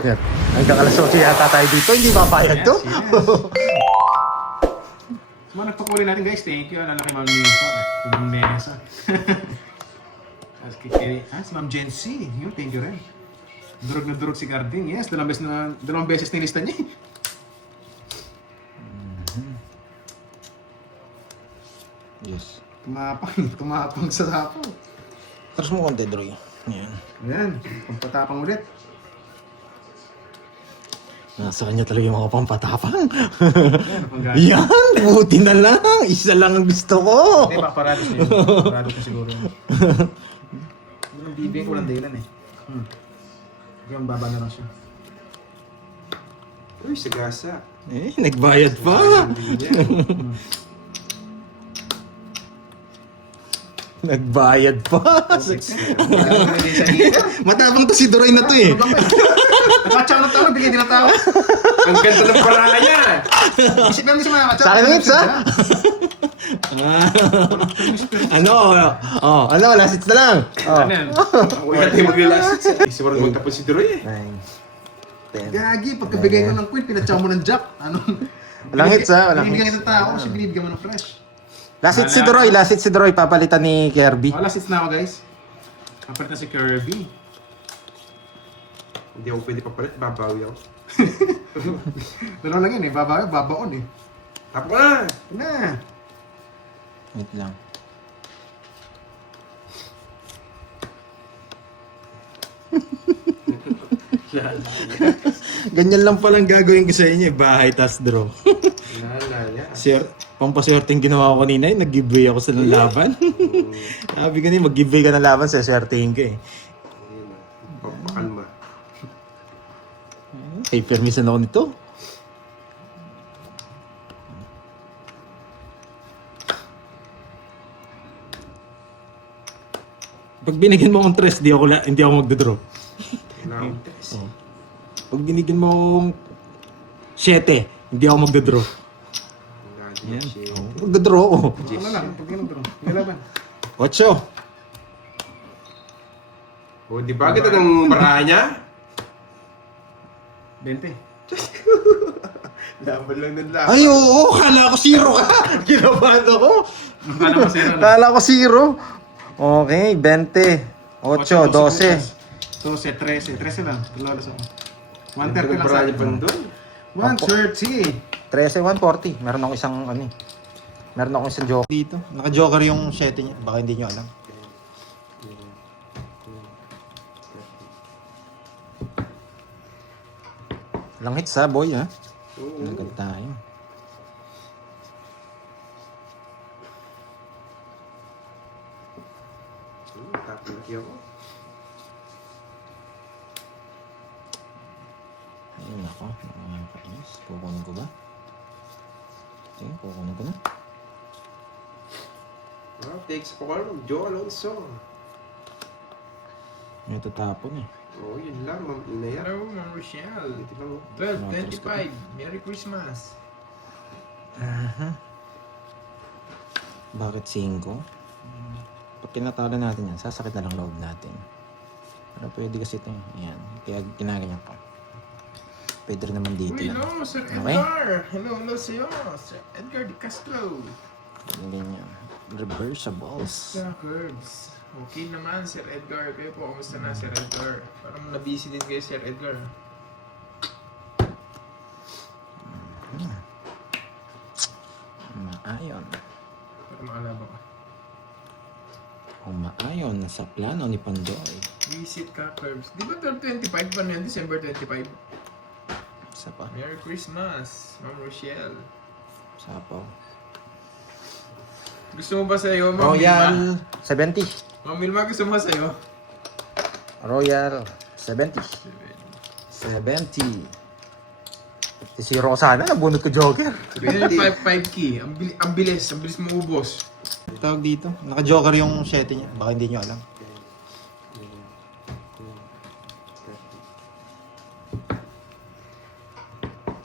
Yan. Hanggang alas 8 yata tayo dito, hindi papayag to. So, mga nagpakuli natin guys, thank you. Lalo kay Ma'am Nilsa. Yung mesa. Si Ma'am Jency. Yun, thank you rin. Durog na durog si Garding. Yes, dalawang beses nilista niya. Yes. Tumapang sa sapo. Tapos mo konti, Droy. Yan. Ayan, pampatapang ulit. Nasa kanya talaga yung mga pampatapang. Ayan, panggaling. Yan, buti na lang. Isa lang ang gusto ko. Hindi, baka parado siya. Parado siya siguro. Yung bibig ko lang dahilan eh. Yung baba na lang siya. Uy, sagasa. Eh, nagbayad pa. Nagbayad pa. Matapang to si Droy na to eh. Nakatsak ng tao, bigay din ng tao. Ang ganda ng paraan niya. Isip lang siya mga katsak. Sa akin na hits, ha? Ano? Oh, ano? Last hits na lang. Oh. Ano yan? Wala tayo mag-relax. Siguro magtapos si Duroy eh. 9, 10. Gagi, pagkabigay ko ng queen, pinatsaw mo ng jack. Ano? Walang hits, ha? Walang Binibigyan hits. kita ng tao kasi binibigyan mo ng fresh. Last hits si Droy. Last hits si Droy. Papalitan ni Kirby. Wala sits na ako guys. Kapalit na si Kirby. Hindi ako pwede papalit, babawi ako. Dalawa lang yan eh, babaon eh. Tapo na! Na! Wait lang. Ganyan lang palang gagawin ko sa inyo. Bahay, tas draw. Lalaya. Pampaswerteng ginawa ko kanina, nag-giveaway ako sa laban. Sabi ko niya, mag-giveaway ka ng laban, sa swerteng ka eh. Pampakalma. Hey, permission ako nito. Pag binigyan mo akong 3, hindi ako magdodraw. Kailangan tres. Pag binigyan mo akong 7, hindi ako magdodraw. Yan. Magdodraw ako. Ano lang, pag ganun bro. May laban. 8. O, di ba kita ng paraan niya? 20. Laban lang ng laban. Ay, oo, kala ko 0 ka. Kinabahan ako. Ano mo sa'yo? Kala ko 0. Okay, 20, 8, 12. 12, 13. 13 lang. Tulalas ako. 130 Ang lang sa paraan niya pa akin. doon. 130. 13, 140. Meron ako isang ano eh. Meron ako isang joker dito. Naka-joker yung 7 niya. Baka hindi nyo alam. Walang hits ha, boy ha. Nagad tayo. Tapo laki ako. Ayun ako. Nakakainis. Kukunin ko ba? Sige, kukunin ko na. Wow, takes pa ko Joe Alonso. May tatapon eh. Oo, yun lang. Ma'am Inaya. Hello, Ma'am Rochelle. Ito lang. 12:25. Merry Christmas. Bakit 5? Pag pinatalo natin yan, sasakit na lang loob natin. Pero pwede kasi ito. Ayan. Kaya ginaganyan ko. Pwede rin naman dito. Uy, Yan. hello, Sir Okay. Edgar. Hello sa'yo. Sir Edgar de Castro. Ganyan. Reversables. Sa Curbs. Okay naman, Sir Edgar. Kayo po, kamusta na, Sir Edgar? Parang nabisi din kayo, Sir Edgar. Maayon. Para makalaba ka. Umaayon na sa plano ni Pandoy. Visit ka, Curbs. Di ba 12:25 pa na yan? December 25? Isa pa. Merry Christmas, Ma'am Rochelle. Sapaw. Gusto mo ba sa'yo, Ma'am Milma? Royal 70. Ma'am Milma, gusto mo sa'yo? Royal 70. 70. 0 ko sana. Nabunot ko joker. Sabihin yung 5 key. Ang bilis maubos. Tawag dito. Naka-joker yung 7 niya. Baka hindi nyo alam.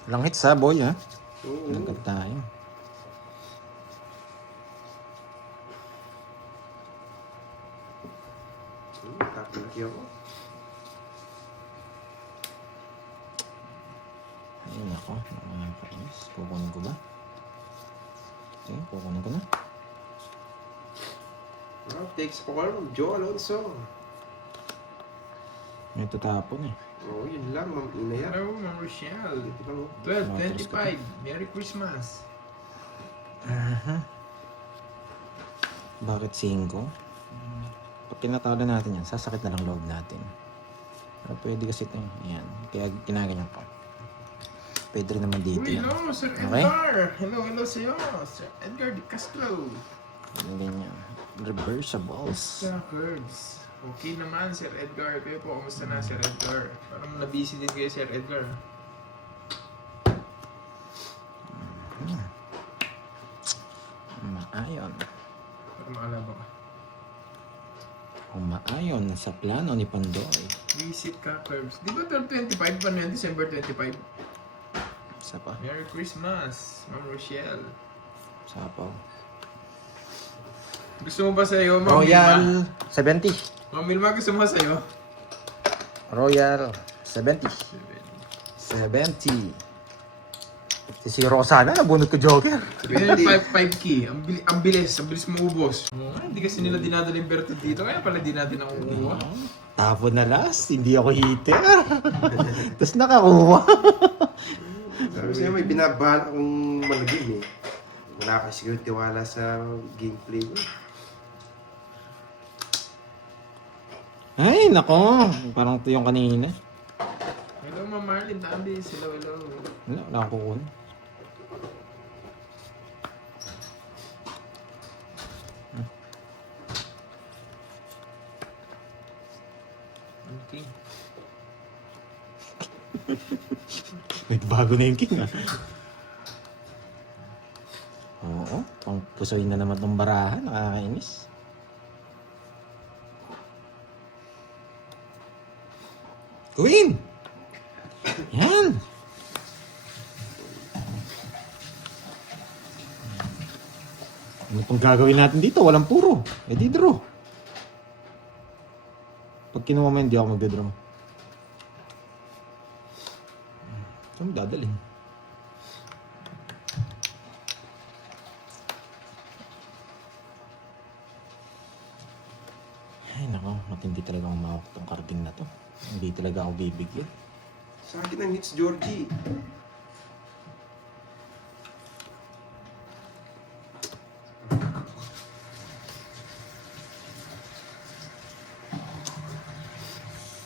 Walang hits ha, boy ha. Nagad tayo. Tapo laki ako. Ay, nako. Nakakainis. Kukunin ko ba? Okay, kukunin ko na. Oh, takes for Joe Alonso. May tatapon eh. Oh, yun lang, Ma'am Ina yan. Hello, Ma'am Rochelle. Ito lang, oh. 12:25. Merry Christmas. Bakit 5? Pag pinatalo natin yan, sasakit na lang loob natin. Pero pwede kasi ito. Ayan. Kaya ginaganyan ko. Pwede rin naman dito Uy, yan. hello, Sir Okay. Edgar. Hello sa'yo. Sir Edgar Di Castro. Ganyan. Reversables. Sa Herbs. Okay naman, Sir Edgar. Kayo po, kamusta na, Sir Edgar? Parang nabisi din kayo, Sir Edgar. Umaayon. Para makalaba ka. Umaayon sa plano ni Pandoy. Visit ka, Herbs. Di ba 12:25 pa na yan? December 25? Isa pa. Merry Christmas, Ma'am Rochelle. Sapaw. Gusto mo ba sa'yo, Ma'am Milma? Royal 70. Ma'am Milma, gusto mo sa'yo? Royal 70. 70. Si Rosana, nabunot ko Joker. Sabihin na 5 key. Ang bilis maubos. Hindi kasi nila dinadala yung Bertod dito, kaya pala di natin nakukuha. Tapo na last, hindi ako hitter. Tapos nakakuha. Sabi sa'yo, may binabahala akong malagim eh. Wala ka siguro tiwala sa gameplay ko. Ay, nako. Parang ito yung kanina. Hello, Ma'am Marlene Tabis. Hello. Wala, wala akong kukunin. Okay. Nagbago na yung king ah. Oo, pang pusoy na naman tong barahan. Nakakainis. Queen! Yan! Ano pang gagawin natin dito? Walang puro. Eh di draw. Pag kinuha mo, hindi ako magdadraw. Saan mo dadalhin? Ay nako, matindi talaga umawak tong carding na to. Hindi talaga ako bibigyan. Sa akin ang hits, Georgie.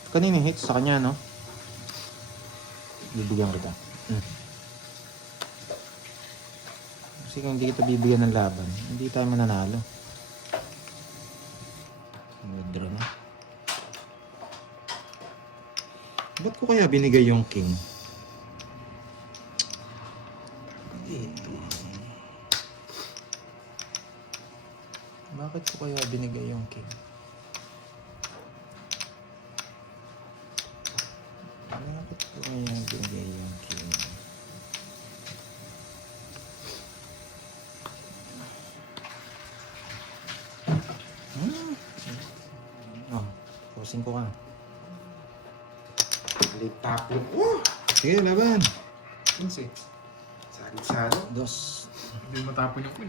Kanina hits sa kanya, no? Bibigyan kita. Kasi kung hindi kita bibigyan ng laban, hindi tayo mananalo. Withdraw na. Ba't ko kaya binigay yung king? Bakit ko kaya binigay yung king? Bakit ko kaya binigay yung king? Oh, forcing ko ka. Late tapo ko. Sige, laban. 15. Sari-sari. Dos. Hindi matapon yung queen.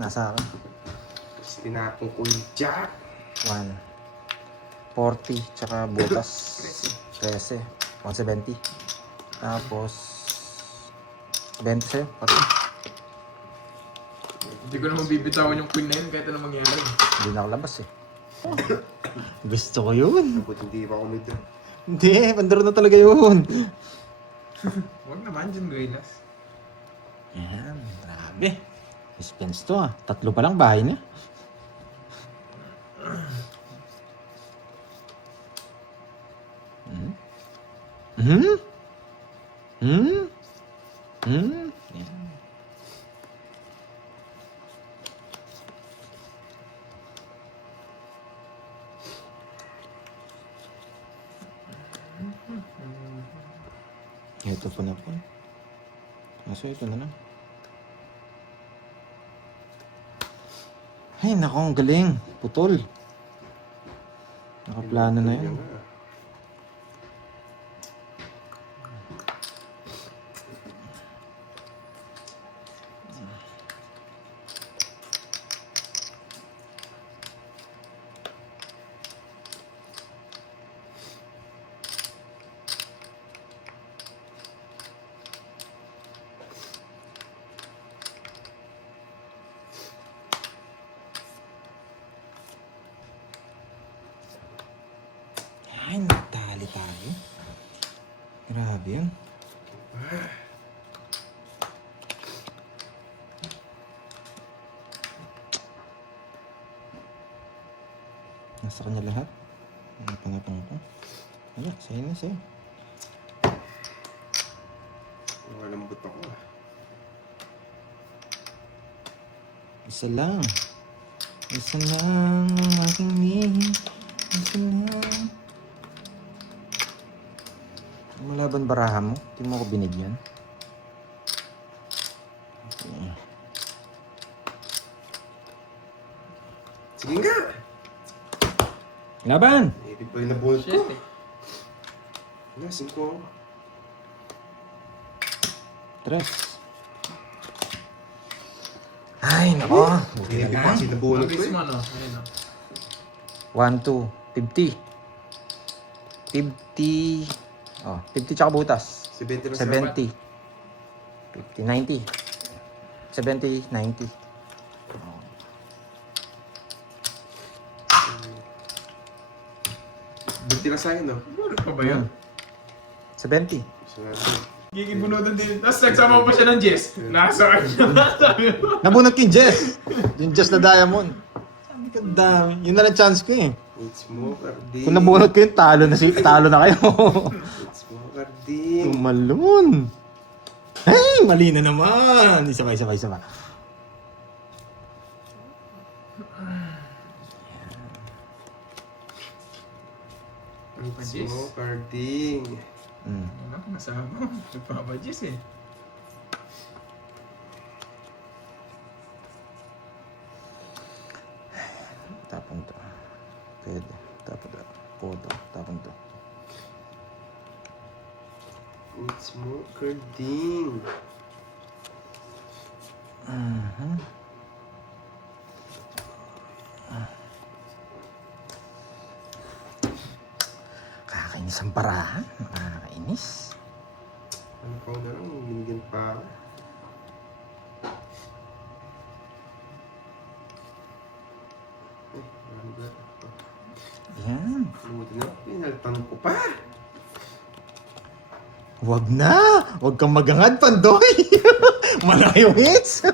Nasa akin. Tapos tinapong ko yung jack. 1. 40, tsaka butas. 13. 170. Tapos, 20 sa'yo. Pati. Hindi ko naman bibitawan yung queen na yun kahit anong mangyari. Hindi na ako labas eh. Gusto ko yun. Ba't hindi pa ako nito? Hindi, pandaro na talaga yun. Huwag naman dyan, Guaylas. Yan, grabe. Suspense to ah. 3 pa lang bahay niya. Yan. Ito pa na po. Kaso ito na lang. Ay, naku, ang galing. Putol. Nakaplano na yun. Grabe yun. Nasa kanya lahat. Ano pangatong ko? Wala, sa'yo na sa'yo. Malambot ako ah. Isa lang. Isa lang ang aking Isa lang. Malaban baraha mo? Hindi mo ako binigyan. Okay. Sige nga! Laban! Hindi pa rin nabunot ko. Shit eh. Wala, 5 ako. Tres. Ay, nako. Buti Hindi na pa kasi lang. nabunot ko Mabilis eh. mo, no? Ayun, no? 1, 2, 50. 50. Oh, 50 tsaka butas. 70 lang 70. 50, 90. 70, 90. Bunti lang sa akin, no? Bunot pa ba yun? 70. Gusto natin. Gigibunutan din. Tapos nagsama pa siya ng Jess. Nasa kanya. Nabunot ko yung Jess. Yung Jess na diamond. Sabi ko, dami. Yun na lang chance ko eh. It's smoker din. Kung nabunot ko yun, talo na kayo. It's smoker din. Tumalon. Ay, mali na naman. Isa pa. It's Jess? smoker din. Mm. Ano, nasama. Nagpapa-Jess eh. Tapon to. Pwede. Tapon to. Poto. Tapon to. It's smoker din. Kakainis ang parahan. Nakakainis. Ano pa na lang, binigyan pa ako. Ano ba? Yan. Buti na, pinaltan ko pa. Wag na! Wag kang magangad, Pandoy! Malayong hits!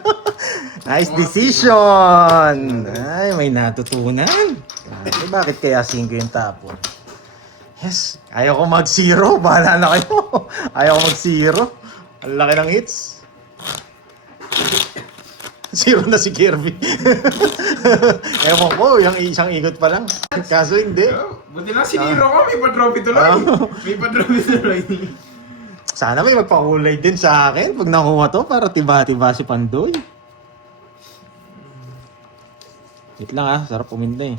Nice decision! Ay, may natutunan. Ay, bakit kaya 5 yung tapon? Yes, ayaw ko mag-zero. Bahala na kayo. Ayaw ko mag-zero. Ang laki ng hits. 0 na si Kirby. Ewan ko, yung isang ikot pa lang. Kaso hindi. Oh, buti lang siniro ko. May pa-trophy tuloy. May pa-trophy tuloy. Sana may magpakulay din sa akin pag nakuha to para tiba-tiba si Pandoy. Wait lang ah, sarap puminda eh.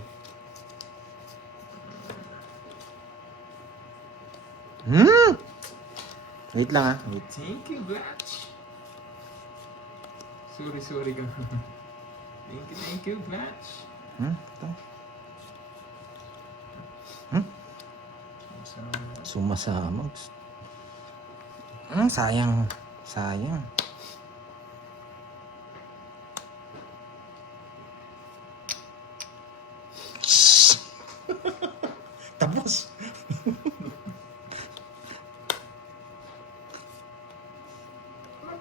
Wait lang ah, wait. Thank you, Blatch. Sorry ka. Thank you, Blatch. Ito. Sumasama. Sayang. Sayang. Tapos.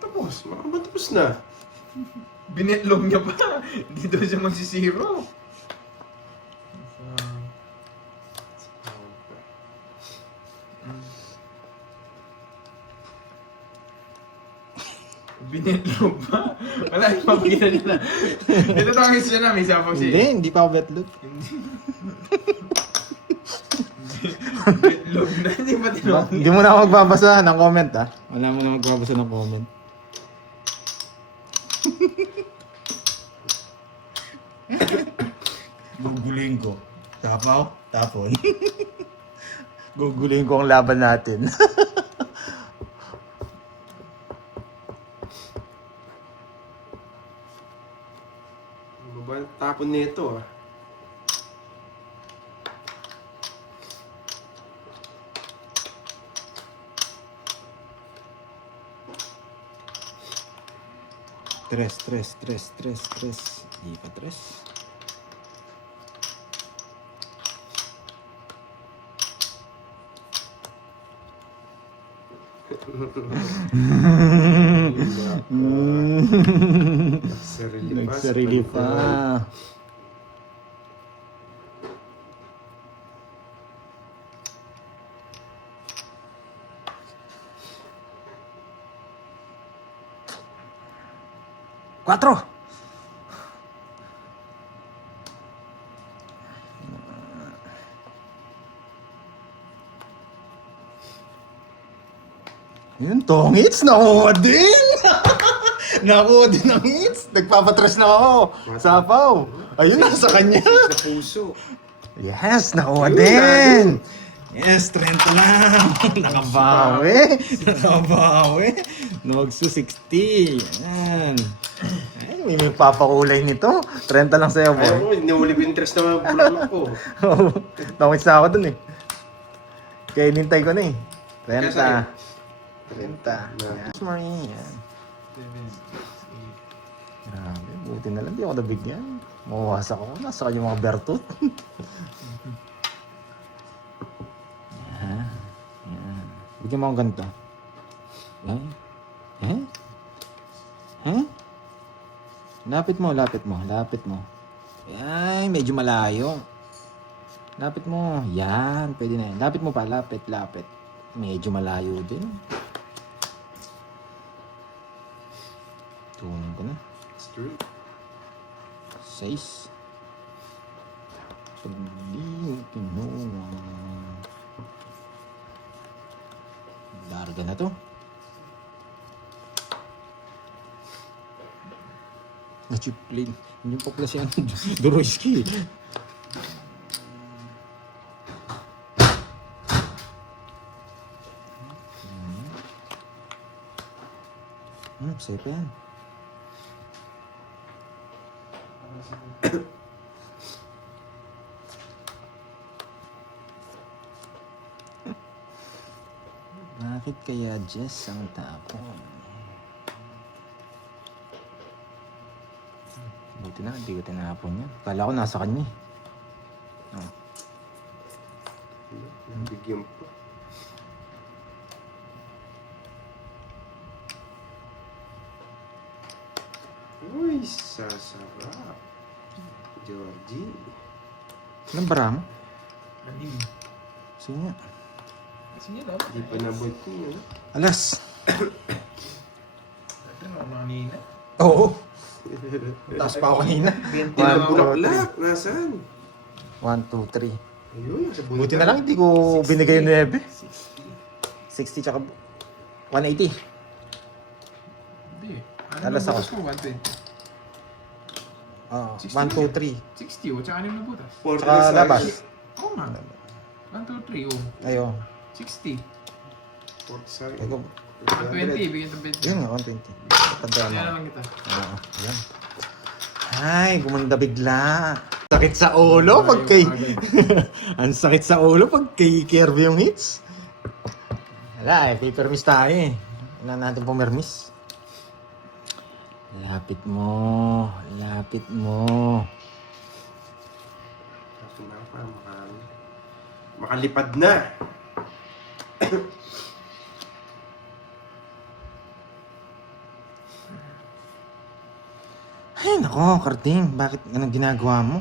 Tapos, matapos na. Binitlog niya pa. Hindi daw siya magsisiro. Binitlog pa. Wala, ipapakita niya na. Ito tawagin siya na, may sapaw siya. Hindi pa ako betlog. Binitlog na, hindi pa tinawag. Hindi mo na ako magbabasa ng comment ah. Wala mo na magbabasa ng comment. Gugulin ko. Tapaw? Tapon. Gugulin ko ang laban natin. Ano ba ang tapon nito ah? Tres. Di pa tres. Sarili pa. Nagsarili pa. Quatro. Yun, tong hits, nakuha din! Nakuha din ng hits! Nagpapatras na ako! Sapaw! Ayun, nasa kanya! Sa puso. Yes, nakuha din! Yes, 30 lang! Nakabawi! Nakabawi! Nogso 60! Yan! Ay, may papakulay nito. 30 lang sa'yo, boy. Ayaw ko, inuli ko yung interest na mga bulaklak ko. Nakawits na ako dun eh. Kaya inintay ko na eh. Kaya sa'yo? 30. Yan. Marie, yan. Grabe, buti na lang di ako nabigyan. Mawawasak ako. Nasa kanya mga bertot. Yan. Yan. Bigyan mo akong ganito. Yan. Eh? Eh? Lapit mo, lapit mo, lapit mo. Yan, medyo malayo. Lapit mo. Yan, pwede na yan. Lapit mo pa, lapit, lapit. Medyo malayo din. Tunin ko na. Straight. 6. Pag di mo kinuha. Larga na to. Chip clean. Hindi yung poplas yan. Doroyski. Safe yan. Bakit kaya Jess ang tapon? Buti na, hindi ko tinapon yan. Kala ko nasa kanya eh. Oh. Bigyan po. Uy, sasarap. Georgie. Ilang bara mo? Anim. Sige nga. Sige dapat. Hindi pa nabot ko yun. Alas! Ito na ako kanina. Oo. Taas pa ako kanina. 20 Mga lang ako. bulaklak, nasaan? 1, 2, 3. Ayun, nasa bulaklak. Buti na lang hindi ko binigay yung 9. 60 tsaka 180. Hindi. Alas ako. Ko, 120. Oo. 60 1, 2, 3. 60 o, tsaka 6 na butas. Tsaka labas. Oo nga. 1, 2, 3 o. Ayo. 60. 40 Ego. 120, bigyan ng 20. Yun nga, 120. Tandaan Kaya mo. na lang kita. Oo. Yan. Ay, gumanda bigla. Sakit sa ulo pag kay... Ang sakit sa ulo pag kay Kirby yung hits. Wala eh, paper miss tayo eh. Wala natin pumermis. Lapit mo. Lapit mo. Ako na pa, makalipad na. Ay, nako, Karding. Bakit? Anong ginagawa mo?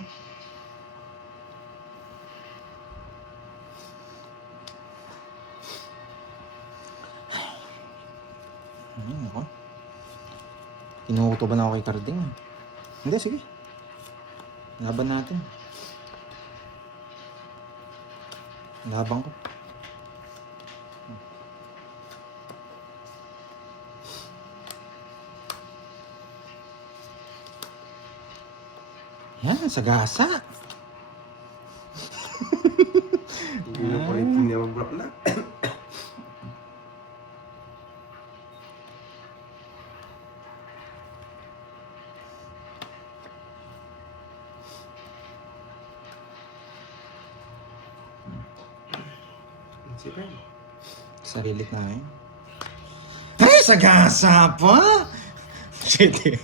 Ay, nako. Inuuto ba na ako kay Karding? Hindi, sige. Laban natin. Laban ko. Yan, sagasa. Hindi na pa rin niya magbulaklak. Sige. Sarilit na eh. Ay, sagasa pa! Shit eh.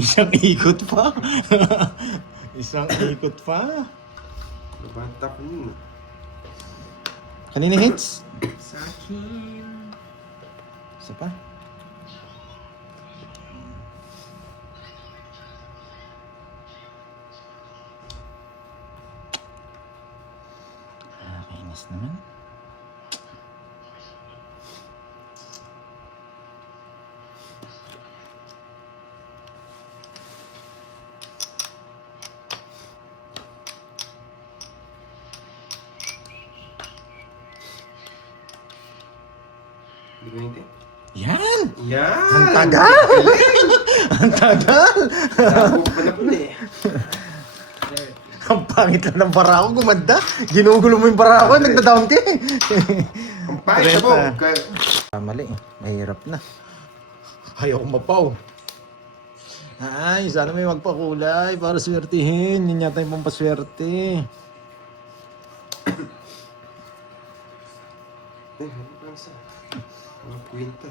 Isang ikot pa. Isang ikot pa. Nabanta ko yun. Kanina hits? Sa akin. Isa pa? Kainis naman. Hindi ko hindi. Yan! Yan! Ang tagal! Ang tagal! Tapos pa na pala eh. Ang pangit lang ng bara ko, gumanda. Ginugulo mo yung bara ko, nagda-down ka eh. Ang pangit ako. Mali, mahirap na. Ayaw ko mapaw. Ay, sana may magpakulay para swertihin. Yun yata yung pampaswerte. Eh, ano ba sa? Mga kwinta.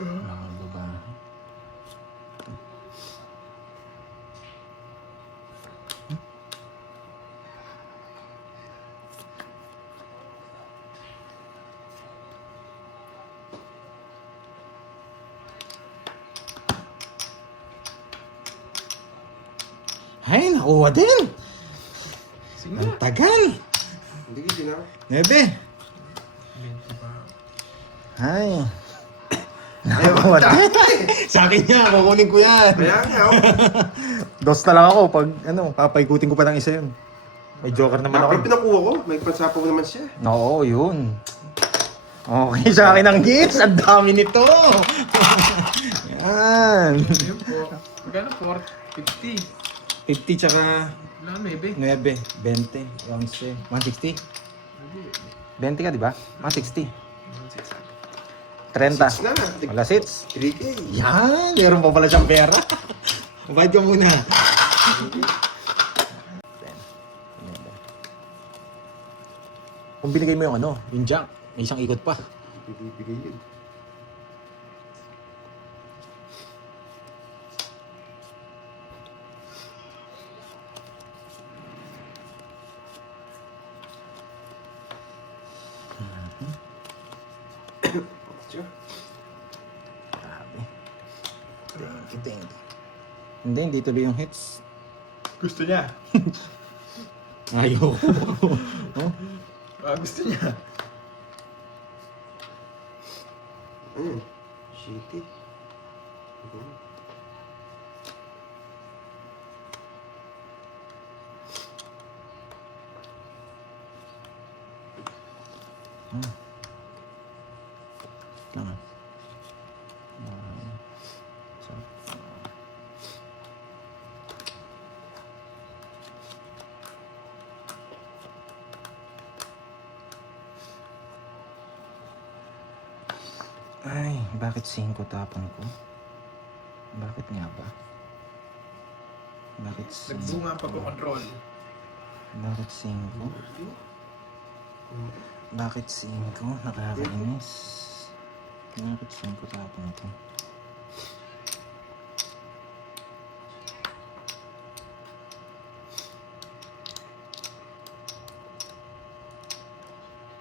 Mga babae. Ay, nakuha din! Sige Ang na. tagal! Hindi ko na. 9. 20 pa. Ay. Nakuha din! Sa akin yan, kukunin ko yan. Kaya nga oh. Dos na lang ako pag papaikutin ko pa ng isa yun. May joker naman ako. Kapag pinakuha ko, may pansapaw naman siya. Oo, yun. Okay, sa akin ang gifts. Ang dami nito. Yan. Ayun po. Magkano? 50. 50 tsaka Wala, 9. 9, 20, 11, 160. 20 ka, di ba? 160. 30. Six na. Wala sits. 3K. Yan, meron pa pala siyang pera. Bayad ka muna. Kung binigay mo yung yung junk, may isang ikot pa. Bibigay yun. Sure. Grabe. Thank you. Hindi tuloy yung hits. Gusto niya. Ayoko. Oh? Gusto niya. Ayun. Shitty. Ayun. Lang. Ay, bakit 5 tapon ko? Bakit nga ba? Bakit 5? Nagbunga ang pagkocontrol. Bakit 5? Bakit 5? Nakakainis. Bakit 5 tapon ko?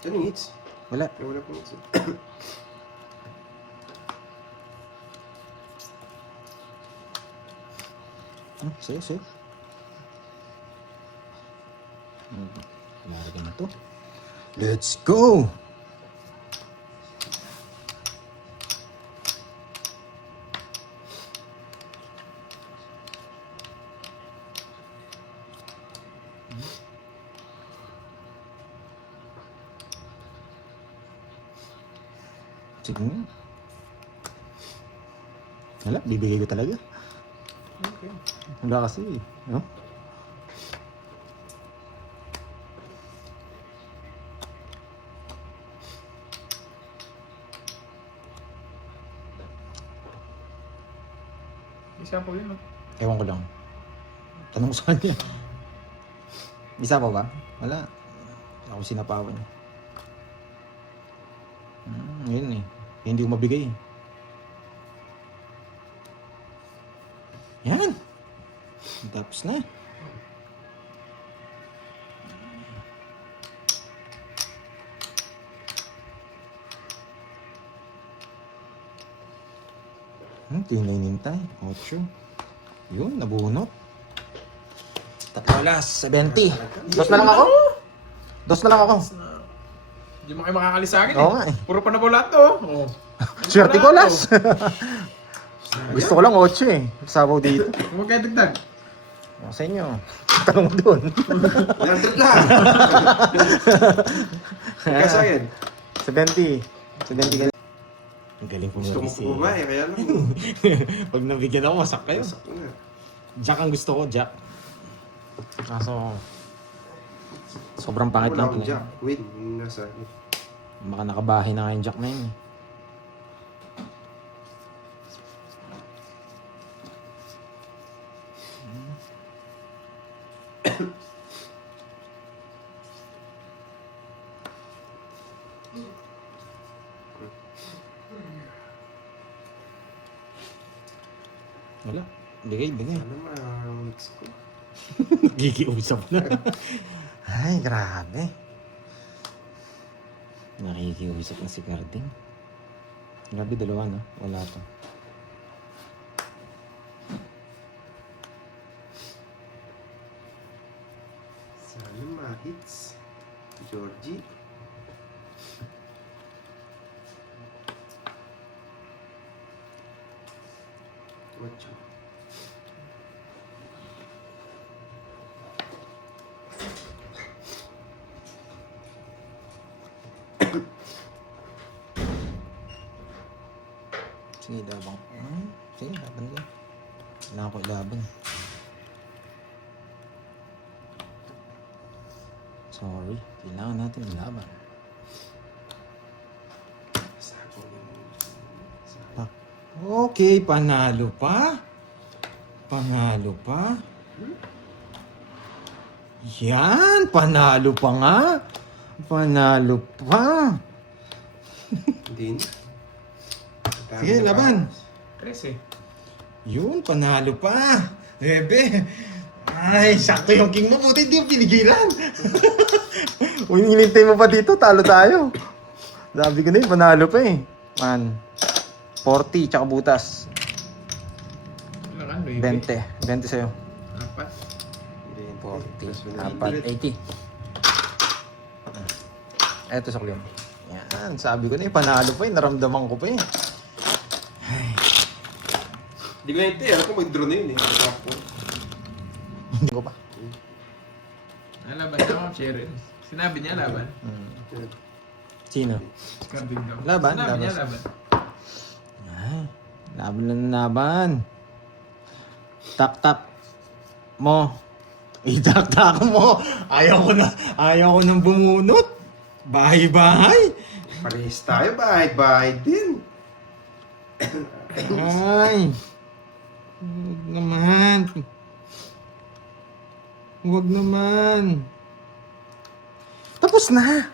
Saan yung hits? Wala. Wala pong hits. Sige. Larga na to. Let's go! Sige nga. Wala, bibigay ko talaga. Okay. Wala kasi, no? Isa po yun, no? Ewan ko lang. Tanong ko sa kanya. Isa pa ba? Wala. Ako sinapawan. Yun eh. Hindi ko mabigay eh. Yan. Tapos na. Ito yung nainintay. 8. Yun, nabunot. Tatlo alas, 70. Dos na lang ako. Dos na lang ako. Hindi mo kayo makakalis sa akin Oo nga eh. Puro pa na lahat to. Oh. Swerte ko las. Gusto ko lang 8 eh. Sabaw dito. Huwag kayo dagdag. O, sa inyo. Tanong mo dun. Nandun lang. Kaya sa akin. 70. 70 ka. Ang galing po Gusto ko mag-isip. po ba eh, kaya lang. Pag nabigyan ako, masak kayo. Masak ko na. Jack ang gusto ko, Jack. Kaso, sobrang pangit Wala lang. akong jack. Win, yung nasa akin. Baka nakabahay na nga yung Jack na yun. Wala. Bigay, bigay. Ano ma-mix ko? Nakikiusap na. Ay, grabe. Nakikiusap na si Carding. Grabe, dalawa na. Wala to. Sana ma-hits. Georgie. Ocho. Sige, labang. Sige, laban ka. Kailangan ko ilaban. Sorry. Kailangan natin ilaban. Sako yung... Ha? Okay, panalo pa. Panalo pa. Yan, panalo pa nga. Panalo pa. Hindi na. Sige, laban. 13. Yun, panalo pa. Bebe. Ay, sakto yung king mo. Buti hindi yung pinigilan. Uy, inintay mo pa dito. Talo tayo. Sabi ko na yun, panalo pa eh. Man. 40, tsaka butas. Ilan ka? 20. 20 sa'yo. 4. 40. Apat. 80. Eto sa kulim. Yan, sabi ko na eh, panalo pa eh. Naramdaman ko pa eh. Hindi ko na alam ko mag-draw na yun eh. Sako. Hindi ko pa. Laban na ako, Cheryl. Sinabi niya laban. Sino? Carding daw. Laban, Sinabi laban. niya laban. Ay, laban lang na laban. Tak-tak mo. Tak-tak mo. Ayaw ko nang bumunot. Bahay-bahay. Parehas tayo, bahay-bahay din. Ay. Huwag naman. Huwag naman. Tapos na.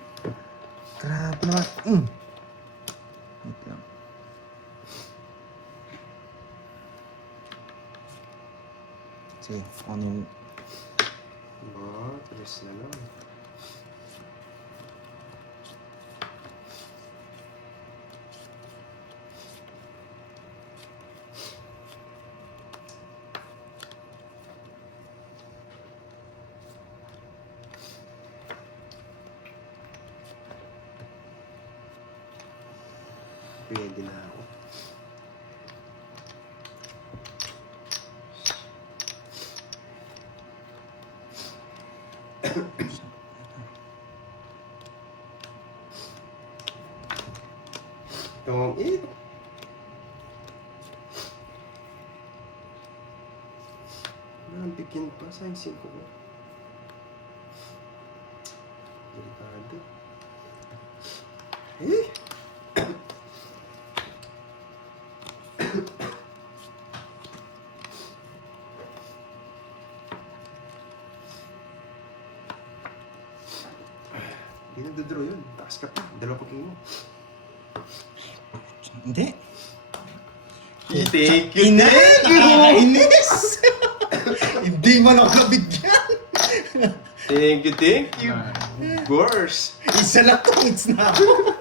Grabe naman. Wait lang. Sige, ano yung... Oo, tres na lang. Pwede na ako. Tong it. Bigyan pa, sayang 5 ko. Delikado. Eh! Hindi nagdodraw yun. Takas ka pa. Dalawa pa king mo. Hindi. Thank Ina! Nakakainis! Hindi man ako nabigyan. Thank you. Gors. Isa lang to, it's na ako.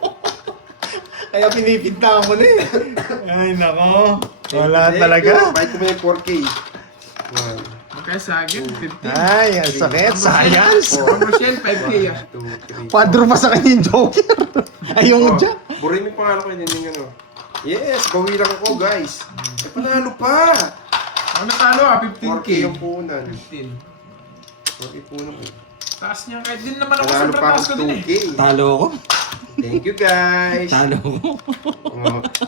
Kaya pinipinta mo na eh. Ay, nako. Wala talaga. Kahit ko may 4K. One, Magkaya sa akin, 15. Ay, ang sakit. Science. Ang Rochelle, 5K ah. 2, 3. Padro pa sa kanya yung Joker. Ayaw mo dyan. Buray mo yung pangalan ko, hindi ano. Yes, bawi lang ako guys. Eh, panalo pa. Ang natalo ah, 4K 15K. yung punan. 15. 4K punan ko. Taas niya, kahit din naman ako Panalo sobrang pa taas ko ako din eh. 2K. Talo ko. Thank you guys. Talo ko.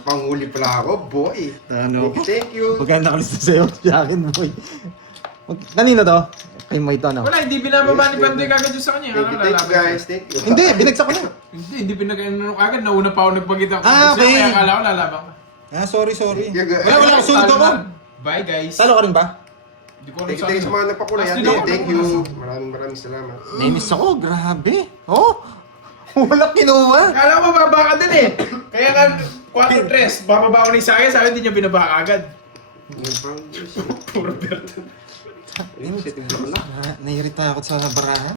Panghuli pala ako, boy. Talo ko. Thank you. Maganda kalista sa'yo, Jackin boy. Kanino to? Kay mo ito, no? Wala, hindi binababa ni Pandoy kagad yun sa kanya. Thank you guys. Thank you. Hindi, binagsak ko na. Hindi pinag-ano kagad. Nauna pa ako nagpagita. Okay. Kaya akala ko lalaban ka. Ah, sorry. Thank you, guys. Wala, sunod ako. Bye guys. Talo ka rin ba? Hindi ko alam Thank you, sa thank you sa mga nagpakulay. Tapos Ate. din ako Thank you. nagpapasa. Maraming salamat. Nainis ako, grabe. Oh, wala kinuha. Kala ko mababa ka din eh. Kaya nga, 4-3. Bababa ko na yung sa akin. Sabi hindi niya binaba agad. Yung Puro Berto. Ayun, setting mo lang. Nairita ako sa barahan.